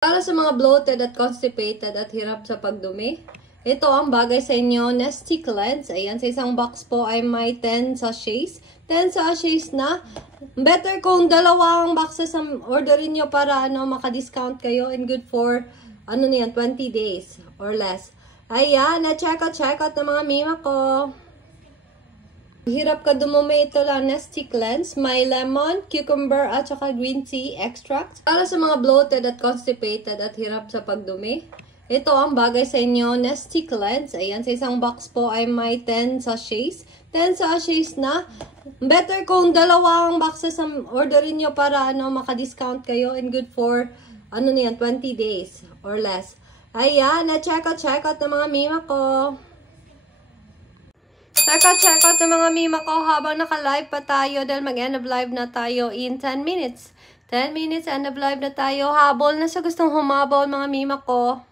Para sa mga bloated at constipated at hirap sa pagdumi, ito ang bagay sa inyo, Nestea Cleanse. Ayan, sa isang box po ay may 10 sachets. 10 sachets na. Better kung dalawang boxes ang orderin nyo para maka-discount kayo and good for 20 days or less. Ayan, na-check out ng mga mima ko. Hirap ka dumumi, ito lang, Nestea Cleanse. May lemon, cucumber, at saka green tea extract. Para sa mga bloated at constipated at hirap sa pagdumi, ito ang bagay sa inyo, Nestea Cleanse. Ayan, sa isang box po ay may 10 sachets. 10 sachets na. Better kung dalawang boxes ang orderin nyo para maka-discount kayo and good for 20 days or less. Ayan, na-check out ng mga mima ko. Check out ng mga mima ko habang naka-live pa tayo dahil mag-end of live na tayo in 10 minutes. 10 minutes, end of live na tayo. Habol na sa gustong humabol mga mima ko.